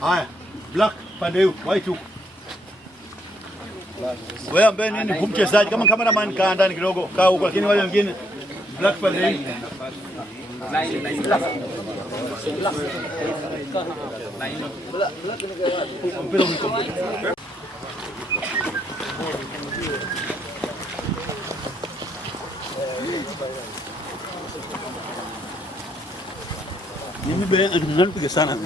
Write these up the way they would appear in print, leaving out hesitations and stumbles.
Haya, black pande hiyo, white huko. Wewe ambaye nini mchezaji kama cameraman kaa ndani kidogo, kaa huko, lakini wale wengine black pande hiyo. Mimi nanipiga sana.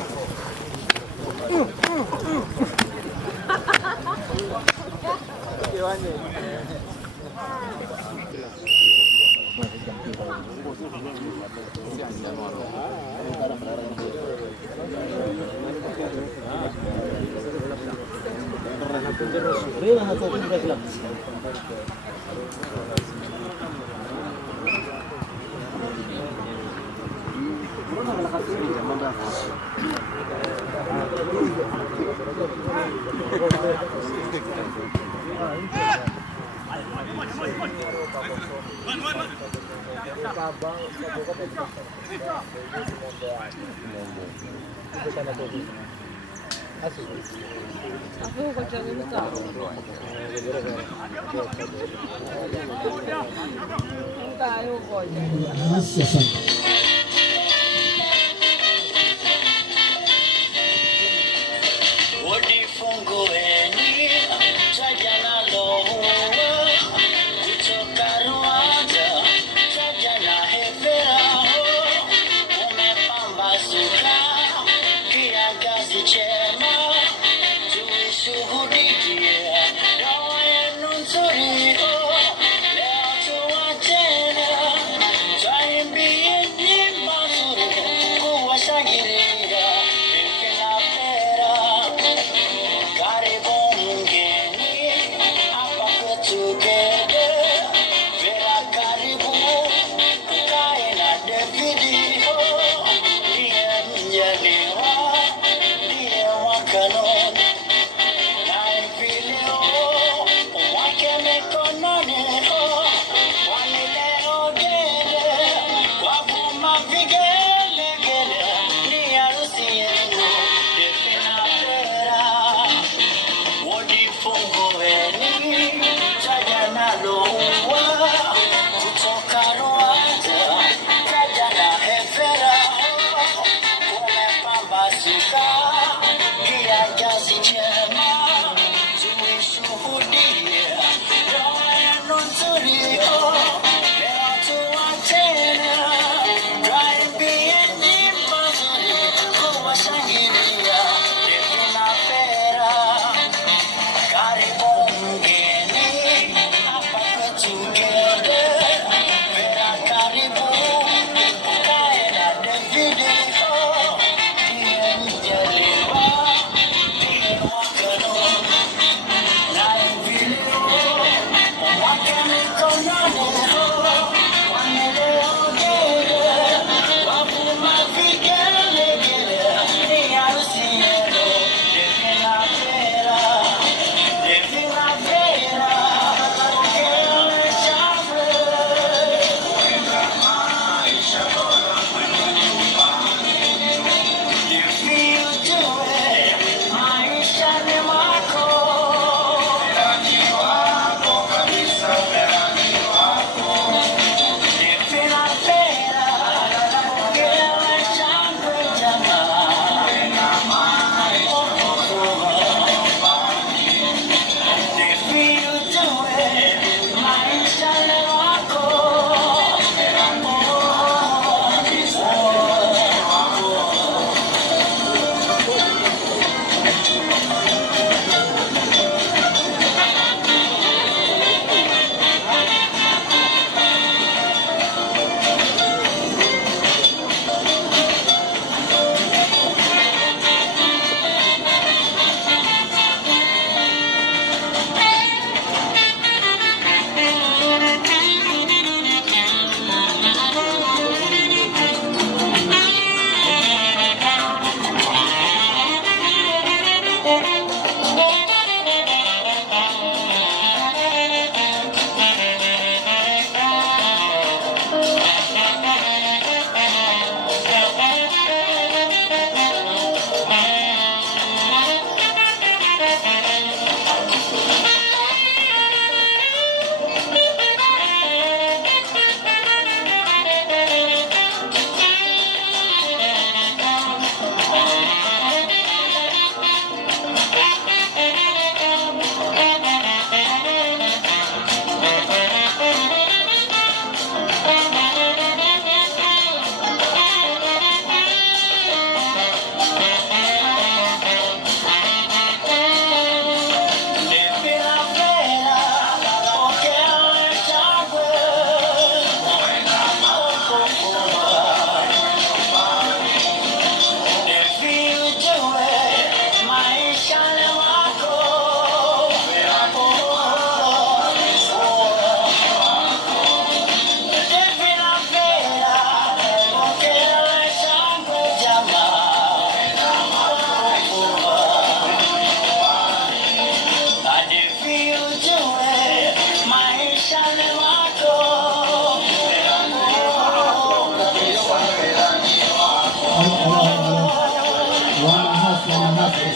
Sorry, oh, leo tuwachana, twaimbie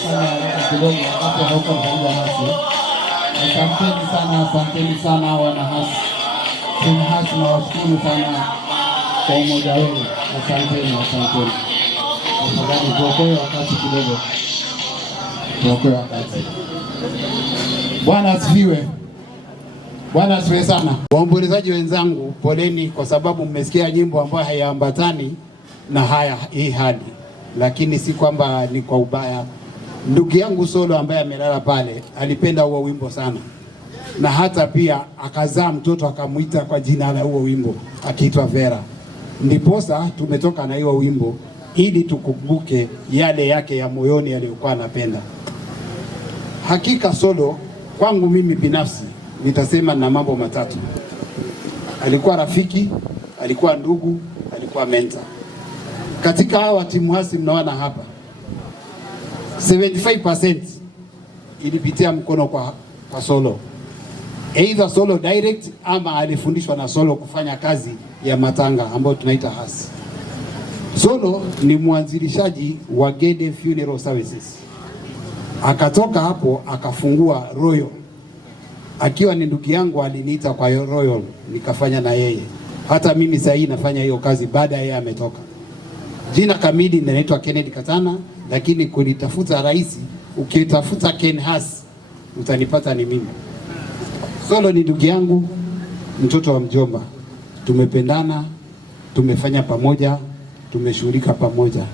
kidogo hapo hauko pamoja nasi. Asanteni sana wana Hasi. Tuna Hasi na washukuru sana kwa umoja wenu. Asanteni. Afadhali tuokoe wakati kidogo. Bwana asifiwe. Bwana asifiwe sana. Waombolezaji wenzangu, poleni kwa sababu mmesikia nyimbo ambayo haiambatani na hii hali. Lakini si kwamba ni kwa ubaya. Ndugu yangu Solo ambaye amelala pale alipenda huo wimbo sana, na hata pia akazaa mtoto akamuita kwa jina la huo wimbo akiitwa Vera. Ndiposa tumetoka na hiyo wimbo ili tukumbuke yale yake ya moyoni aliyokuwa anapenda. Hakika Solo kwangu mimi binafsi nitasema na mambo matatu: alikuwa rafiki, alikuwa ndugu, alikuwa mentor. Katika hawa timu Hasi mnaona hapa 75% ilipitia mkono kwa Solo. Either Solo direct ama alifundishwa na Solo kufanya kazi ya matanga ambayo tunaita Hasi. Solo ni mwanzilishaji wa Gede Funeral Services. Akatoka hapo akafungua Royal. Akiwa ni ndugu yangu aliniita kwa Royal nikafanya na yeye. Hata mimi sasa hii nafanya hiyo kazi baada yeye ametoka. Jina kamili linaitwa Kennedy Katana, lakini kunitafuta rais, ukitafuta Ken Hasi utanipata ni mimi. Solo ni ndugu yangu, mtoto wa mjomba. Tumependana, tumefanya pamoja, tumeshughulika pamoja.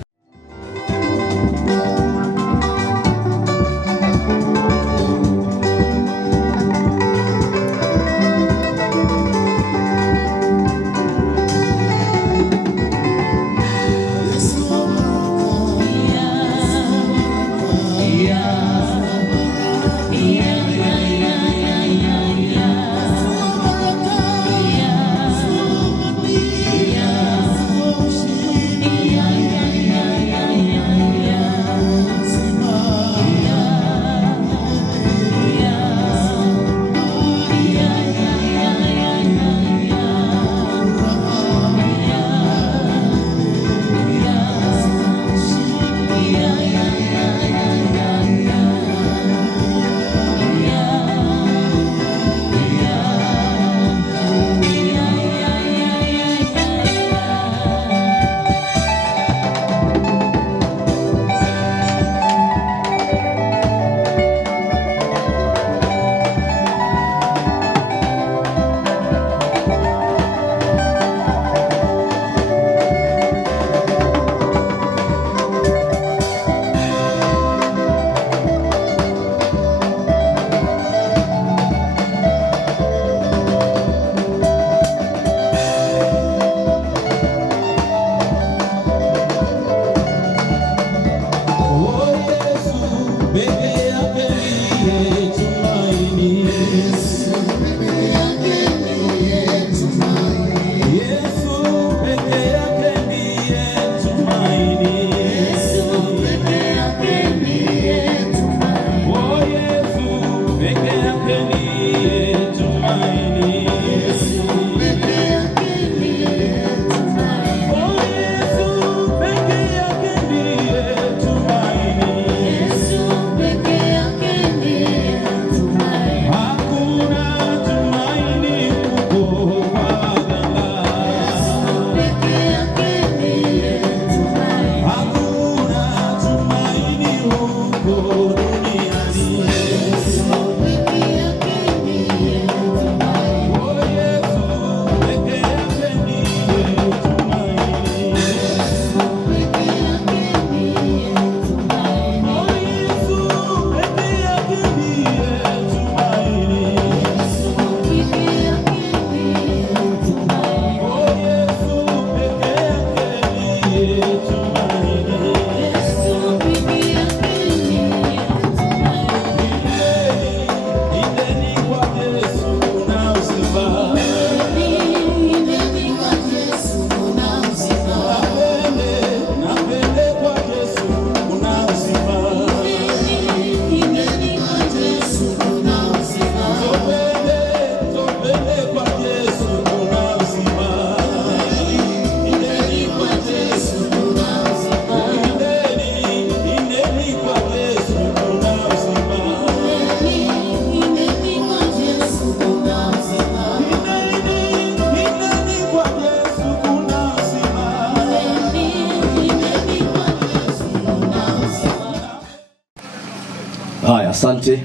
Haya, asante.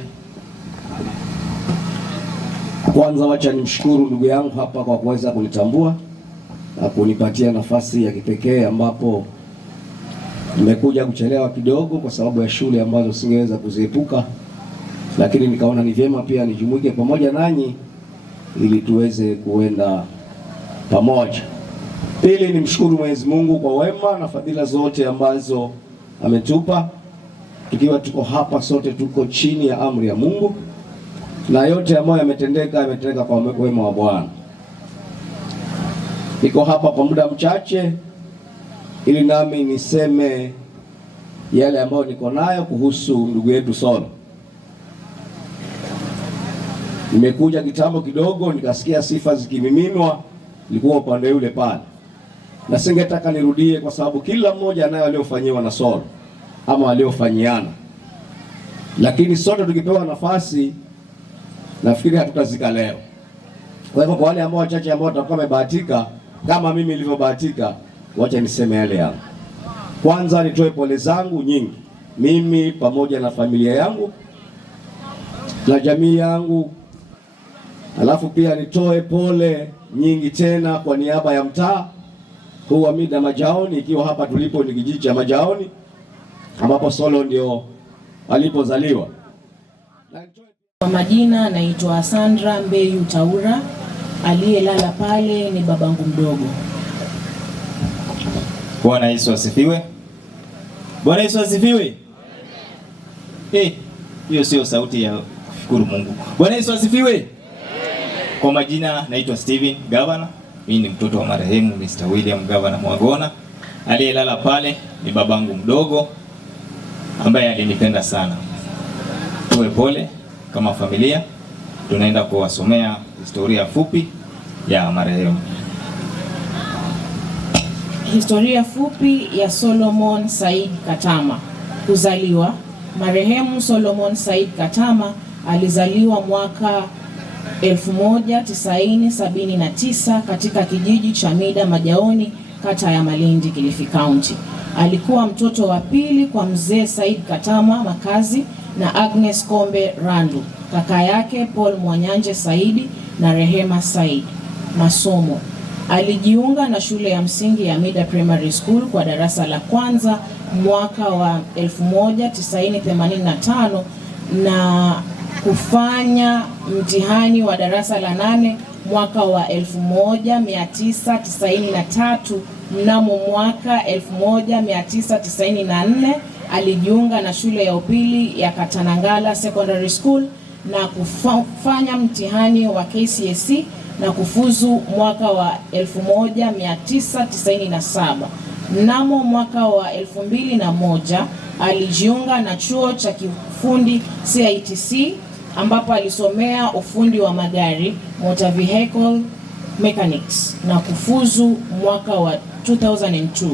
Kwanza wacha nimshukuru ndugu yangu hapa kwa kuweza kunitambua na kunipatia nafasi ya kipekee ambapo nimekuja kuchelewa kidogo kwa sababu ya shule ambazo singeweza kuziepuka, lakini nikaona ni vyema pia nijumuike pamoja nanyi ili tuweze kuenda pamoja. Pili, nimshukuru Mwenyezi Mungu kwa wema na fadhila zote ambazo ametupa. Tukiwa tuko hapa sote tuko chini ya amri ya Mungu, na yote ambayo yametendeka kwa wema wa Bwana. Niko hapa kwa muda mchache ili nami niseme yale ambayo niko nayo kuhusu ndugu yetu Solo. Nimekuja kitambo kidogo nikasikia sifa zikimiminwa, nilikuwa upande yule pale. Na singetaka nirudie kwa sababu kila mmoja anayo aliyofanyiwa na Solo ama waliofanyiana. Lakini sote tukipewa nafasi nafikiri hatutazika leo. Kwa hivyo kwa wale ambao wachache ambao watakuwa wamebahatika kama mimi nilivyobahatika, wacha niseme yale yangu. Kwanza nitoe pole zangu nyingi, mimi pamoja na familia yangu na jamii yangu. Alafu pia nitoe pole nyingi tena kwa niaba ya mtaa huu wa Mida Majaoni, ikiwa hapa tulipo ni kijiji cha Majaoni ambapo Solo ndio alipozaliwa. Kwa majina naitwa Sandra Mbeyu Taura, aliyelala pale ni babangu mdogo. Bwana Yesu asifiwe. Bwana Yesu asifiwe. Hiyo sio sauti ya kushukuru Mungu. Bwana Yesu asifiwe. Kwa majina naitwa Steven Gavana. Mimi ni mtoto wa marehemu Mr. William Gavana Mwagona. Aliyelala pale ni babangu mdogo ambaye alinipenda sana. Tuwe pole kama familia, tunaenda kuwasomea historia fupi ya marehemu. Historia fupi ya Solomon Said Katama. Kuzaliwa. Marehemu Solomon Said Katama alizaliwa mwaka 1979 katika kijiji cha Mida Majaoni, kata ya Malindi, Kilifi County. Alikuwa mtoto wa pili kwa mzee Said Katama Makazi na Agnes Kombe Randu, kaka yake Paul Mwanyanje Saidi na Rehema Said. Masomo. Alijiunga na shule ya msingi ya Mida Primary School kwa darasa la kwanza mwaka wa 1985 na kufanya mtihani wa darasa la 8 mwaka wa 1993. Mnamo mwaka 1994 alijiunga na shule ya upili ya Katanangala Secondary School na kufanya mtihani wa KCSE na kufuzu mwaka wa 1997. Mnamo mwaka wa 2001 alijiunga na chuo cha kiufundi CITC ambapo alisomea ufundi wa magari, motor vehicle mechanics, na kufuzu mwaka wa 2002.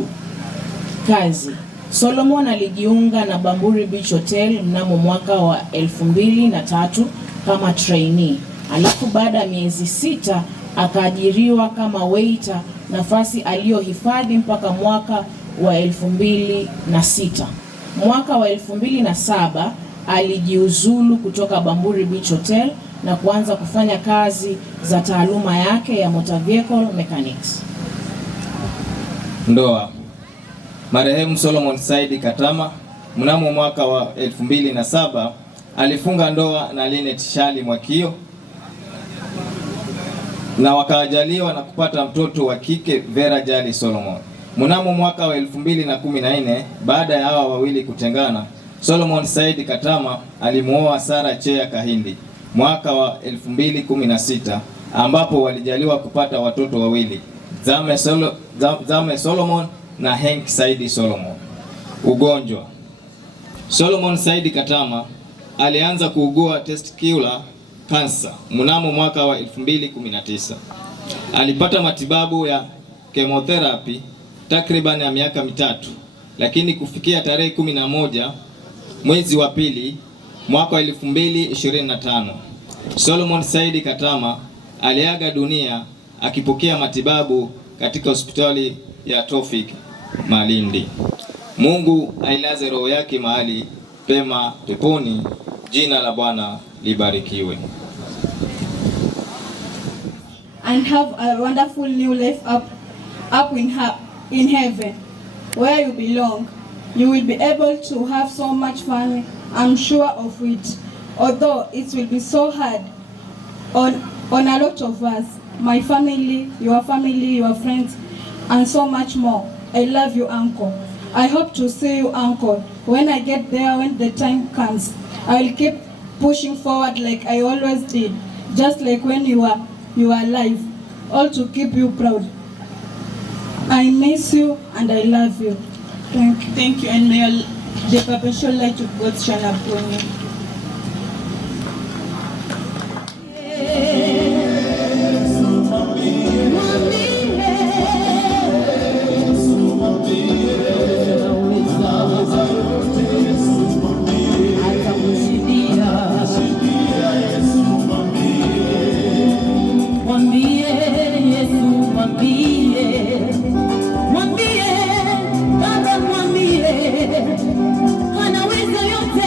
Kazi. Solomon alijiunga na Bamburi Beach Hotel mnamo mwaka wa 2003 kama trainee. Alafu baada ya miezi 6 akaajiriwa kama waiter, nafasi aliyohifadhi mpaka mwaka wa 2006. Mwaka wa 2007 alijiuzulu kutoka Bamburi Beach Hotel na kuanza kufanya kazi za taaluma yake ya motor vehicle mechanics. Ndoa. Marehemu Solomon Said Katama mnamo mwaka wa 2007 alifunga ndoa na Linet Shali Mwakio na wakajaliwa na kupata mtoto wa kike Vera Jali Solomon. Mnamo mwaka wa 2014 baada ya hawa wawili kutengana, Solomon Said Katama alimuoa Sara Chea Kahindi mwaka wa 2016 ambapo walijaliwa kupata watoto wawili, Zame Solomon na Henk Saidi Solomon. Ugonjwa. Solomon Said Katama alianza kuugua testicular cancer mnamo mwaka wa 2019. Alipata matibabu ya chemotherapy takriban ya miaka 3, lakini kufikia tarehe 11 mwezi wa pili mwaka wa 2025 Solomon Said Katama aliaga dunia akipokea matibabu katika hospitali ya Tofik Malindi. Mungu ailaze roho yake mahali pema peponi. Jina la Bwana libarikiwe. And have a wonderful new life up in heaven, where you belong. You will be able to have so much fun, I'm sure of it. Although it will be so hard on a lot of us, my family, your friends, and so much more. I love you, Uncle. I hope to see you, Uncle. When I get there, when the time comes, I will keep pushing forward like I always did, just like when you are alive, all to keep you proud. I miss you and I love you. Thank you. Thank you, and may the perpetual light of God shine upon you. Anaweza yote.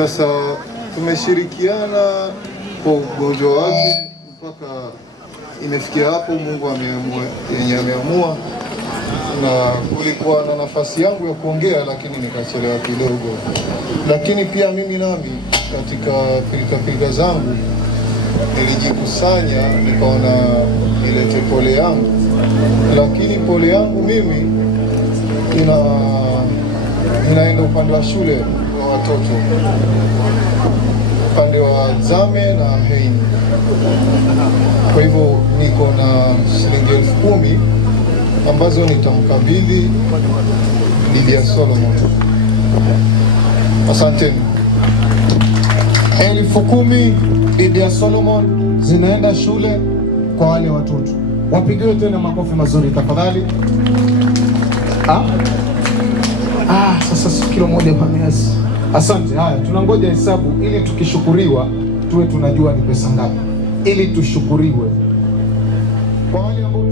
Sasa tumeshirikiana kwa ugonjwa wake mpaka imefikia hapo Mungu ameamua, na kulikuwa na nafasi yangu ya kuongea lakini nikachelewa kidogo. Lakini pia mimi nami katika pilika zangu nilijikusanya, nikaona nilete pole yangu, lakini pole yangu mimi inaenda upande wa shule wa watoto, upande wa Zame na Heini. Kwa hivyo niko na shilingi 10,000 ambazo nitamkabidhi Lydia Solomon. Asanteni. 10,000 Lydia Solomon zinaenda shule kwa wale watoto. Wapigiwe tena makofi mazuri tafadhali. Sasa kilo moja pamesi. Asante. Haya, tunangoja hesabu ili tukishukuriwa tuwe tunajua ni pesa ngapi, ili tushukuriwe. Kwa wale ambao